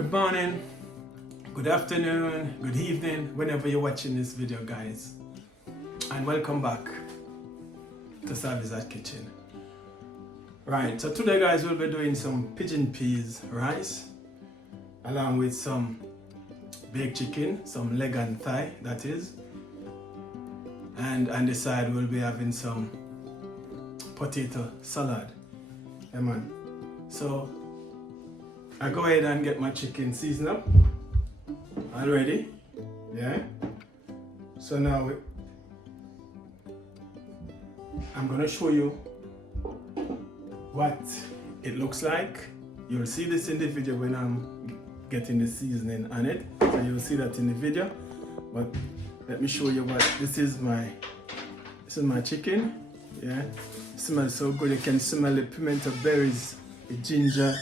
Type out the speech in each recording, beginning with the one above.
Good morning, good afternoon, good evening, whenever you're watching this video, guys. And welcome back to Savvy's Kitchen. Right, so today, guys, we'll be doing some pigeon peas rice, along with some baked chicken, some leg and thigh, that is. And on the side, we'll be having some potato salad. Yeah, man. So, I go ahead and get my chicken seasoned up already. Yeah. So now I'm gonna show you what it looks like. You'll see this in the video when I'm getting the seasoning on it. So you'll see that in the video. But let me show you what this is my chicken. Yeah. It smells so good. You can smell the pimento berries, the ginger,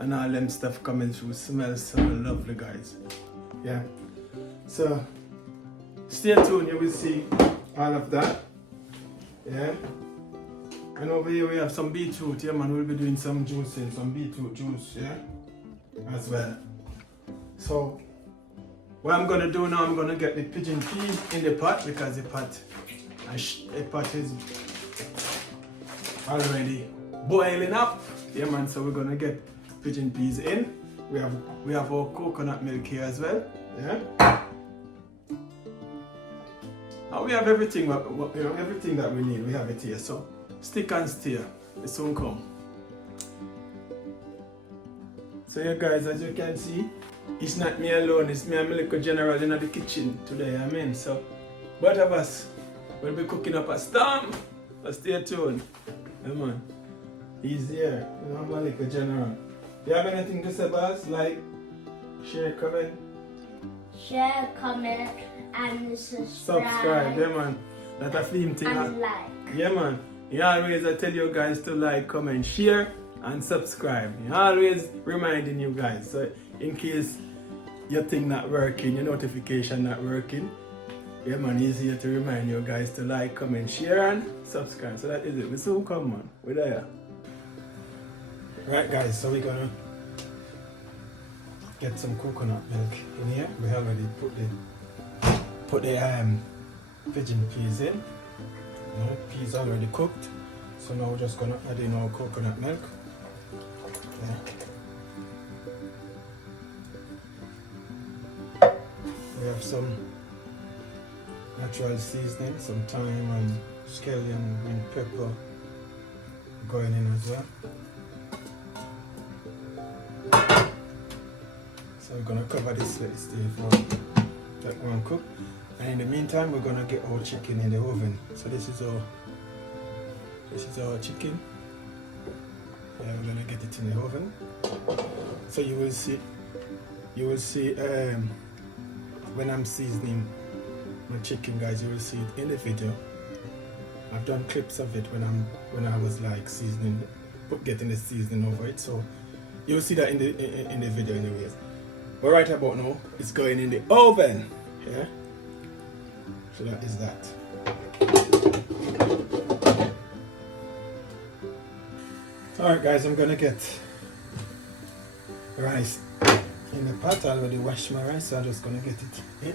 and all them stuff coming through. Smells so lovely, guys. Yeah. So stay tuned, you will see all of that. Yeah. And over here we have some beetroot. Yeah, man, we'll be doing some juicing, some beetroot juice, yeah, as well. So what I'm gonna do now, I'm gonna get the pigeon peas in the pot, because the pot is already boiling up. Yeah, man. So we're gonna get pigeon peas in. We have our coconut milk here as well. Yeah. And we have everything. Everything that we need. We have it here. So stick and steer. It soon come. So yeah, guys, as you can see, it's not me alone. It's me and my little general in the kitchen today. I mean, so both of us will be cooking up a storm. So stay tuned. Come on. He's here. You know, my little general. Do you have anything to say, boss? Like, share, comment? Share, comment, and subscribe. Subscribe, yeah, man. That's a theme thing. And like. Yeah, man. You always I tell you guys to like, comment, share, and subscribe. You always reminding you guys. So in case your thing not working, your notification not working, yeah, man, it's here to remind you guys to like, comment, share, and subscribe. So that is it. We soon come, man. We're there. Right, guys, so we're gonna get some coconut milk in here. We already put the pigeon peas in. You know, peas already cooked. So now we're just gonna add in our coconut milk. Yeah. We have some natural seasoning, some thyme and scallion and pepper going in as well. So we're gonna cover this, let it stay for that one cook. And in the meantime, we're gonna get our chicken in the oven. So this is our chicken. Yeah, we're gonna get it in the oven. So you will see when I'm seasoning my chicken, guys. You will see it in the video. I've done clips of it when I was like seasoning, getting the seasoning over it. So you'll see that in the video anyways. But right about now, it's going in the oven. Yeah. So that is that. Alright, guys, I'm gonna get rice in the pot. I already washed my rice, so I'm just gonna get it in.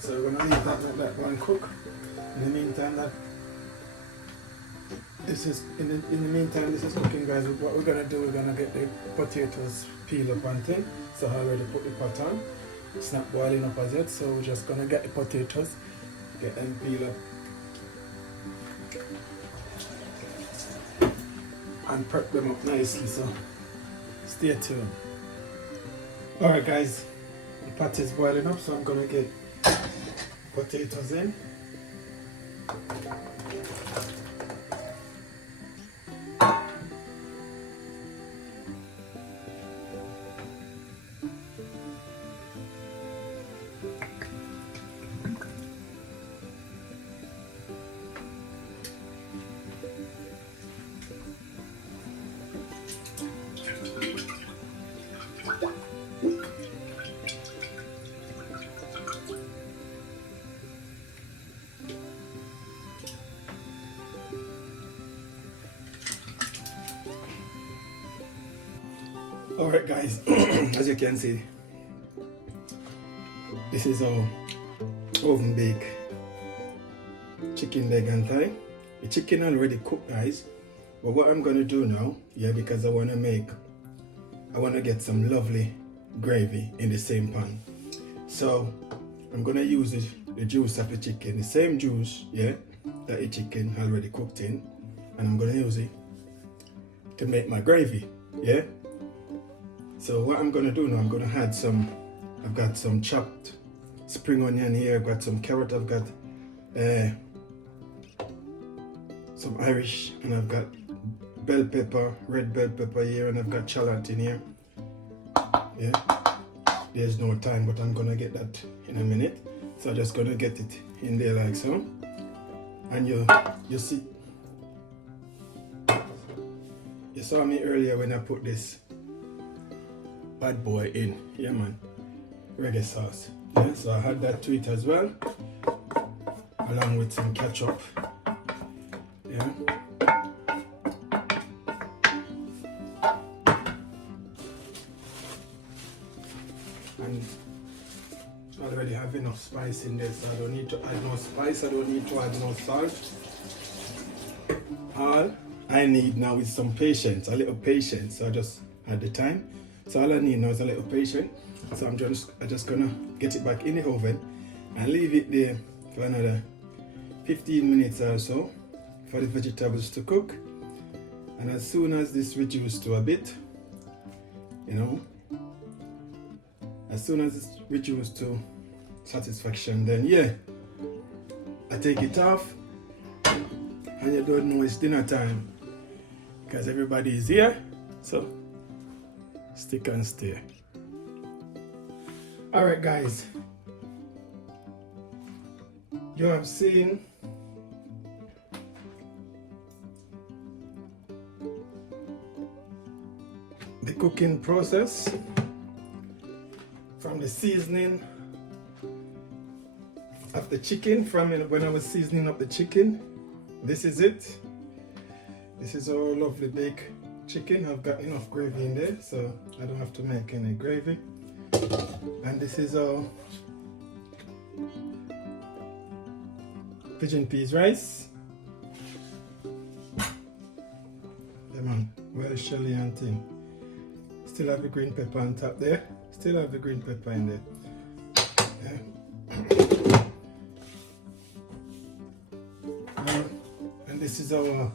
So we're gonna leave that one cook. In the meantime, this is cooking, guys. What we're gonna do, we're gonna get the potatoes peeled up and thing. So I already put the pot on. It's not boiling up as yet, so we're just gonna get the potatoes, get them peeled up, and prep them up nicely. So stay tuned. Alright, guys, the pot is boiling up, so I'm gonna get potatoes in. Alright guys, as you can see, this is our oven baked chicken leg and thigh. The chicken already cooked, guys, but what I'm gonna do now, because I wanna get some lovely gravy in the same pan. So I'm gonna use the juice of the chicken, the same juice, that the chicken already cooked in, and I'm gonna use it to make my gravy, So what I'm gonna do now, I'm gonna add I've got some chopped spring onion here, I've got some carrot, I've got some Irish, and I've got bell pepper, red bell pepper here, and I've got shallot in here. There's no time, but I'm gonna get that in a minute. So I'm just gonna get it in there like so. And you see, you saw me earlier when I put this bad boy in, man, reggae sauce. So I had that to it as well, along with some ketchup. And I already have enough spice in there, so I don't need to add no spice, I don't need to add no salt. All I need now is some patience, a little patience. So I just had the time. So all I need now is a little patience. So I'm just gonna get it back in the oven and leave it there for another 15 minutes or so for the vegetables to cook. And as soon as this reduces to a bit, as soon as it's reduced to satisfaction, then I take it off, and you don't know it's dinner time because everybody is here. So stick and stay. Alright guys, you have seen the cooking process from the seasoning of the chicken, from when I was seasoning up the chicken. This is it. This is our lovely baked chicken. I've got enough gravy in there, so I don't have to make any gravy. And this is our pigeon peas rice. Man, well shelly and thing. Still have the green pepper on top there. Still have the green pepper in there. And this is our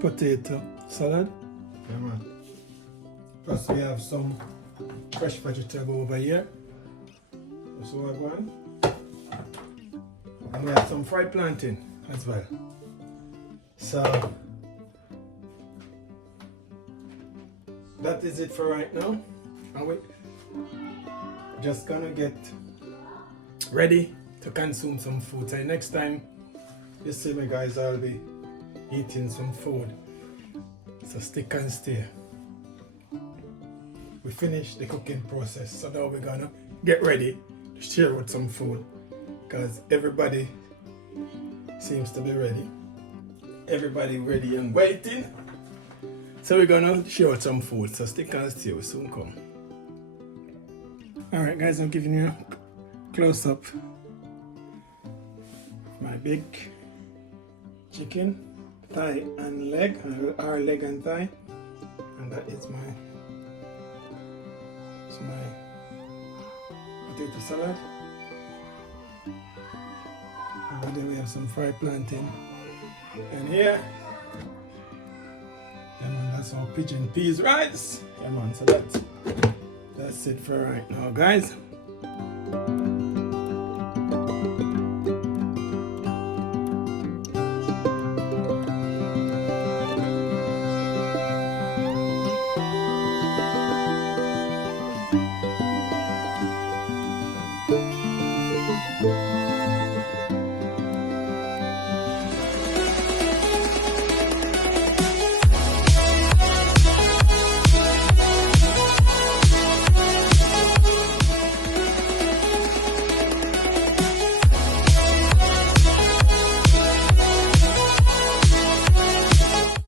potato salad. Man. Plus we have some fresh vegetable over here. That's what I want. And we have some fried plantain as well. So that is it for right now. And we're just gonna get ready to consume some food. So next time you see me, guys, I'll be eating some food. So stick and stay. We finished the cooking process, so now we're gonna get ready to share with some food, because everybody seems to be ready. Everybody ready and waiting. So we're gonna share with some food, so stick and stay, we'll soon come. Alright guys, I'm giving you a close up my big chicken thigh and leg, our leg and thigh, and that is my potato salad. And then we have some fried plantain, and here, that's our pigeon peas rice. So that's it for right now, guys.